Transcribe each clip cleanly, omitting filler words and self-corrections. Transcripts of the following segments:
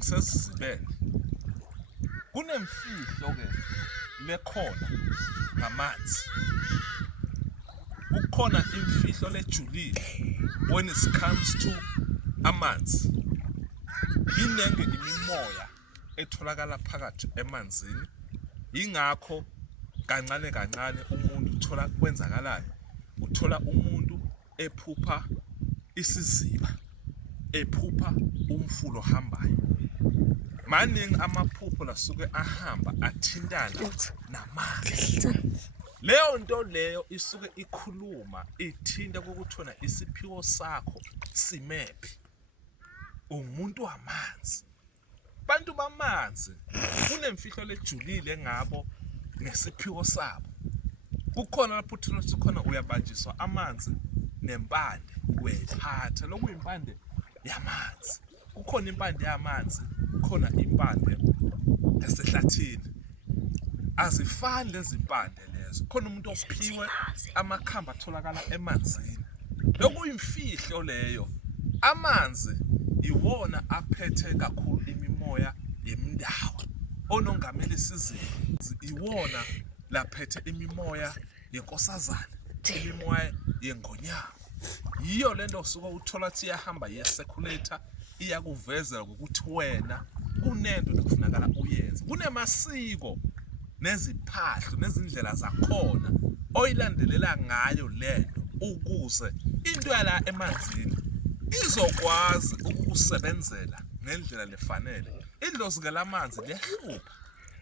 ngisesizibele kunemfihlo ke lekhona ngamanzi. Kukhona imfihlo lejulile when it comes to amanzi. Inenge imimoya etholakala phakathi emanzini. Ingakho kancane kancane umuntu uthola kwenzakalayo. Uthola umuntu ephupha isiziba, ephupha umfulo ohambayo. Maningi amaphupho lasuke ahamba athintana namanzi. Leyo nto leyo isuke ikhuluma ithinta kokuthona isiphiwo sakho simephi. Umuntu wamanzi. Bantu bamanzi kunemfihlo lejulile ngabo nesiphiwo sabo. Kukhona lapho uthi khona uyabanjiswa amanzi nempande uyayithatha lokuyimpande yamanzi. Kukhona impande yamanzi, kukhona impande yasehlathini. Azifani lezi impande lezo. Khona umuntu ophiwe amakhamba atholakala emanzini. Lokuyimfihlo leyo. Amanzi iwona aphethe kakhulu imimoya yemindawo. Onongameli isizwe iwona laphethe imimoya yenkosazana, imimoya yengonyama. Yiyo lento usuka uthola ukuthi iyahamba yeseculator iyakuvezela ukuthi wena kunento ekufunakala uyenze. Kunemasiko neziphahlo nezindlela zakhona oyilandelela ngayo lento ukuze into yala emanzini izokwazi ukukusebenzela ngendlela lefanele. Idlozi ke lamanzi liyahlupha.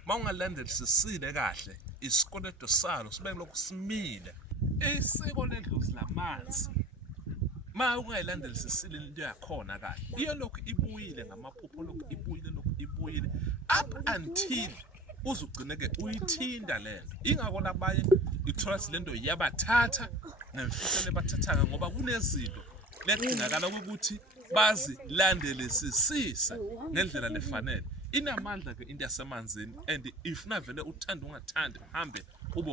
Mawungalandelisisile kahle isikoleto salo sibe lokhu simile. Isiko ledlozi lamanzi mawungayilandelisisile into yakhona kahle iyo lokhu ibuyile ngamaphupho lokhu ibuyile up until uzugcineke uyithinda lento. Ingakho labanye ithola ukuthi lento yabathatha nemfihlo lebathathayo ngoba kunezinto lekudingakala ukuthi bazilandelisisise ngendlela lefanele. Inamandla ke into yasemanzini and if na vele uthanda ungathandi uhambe ube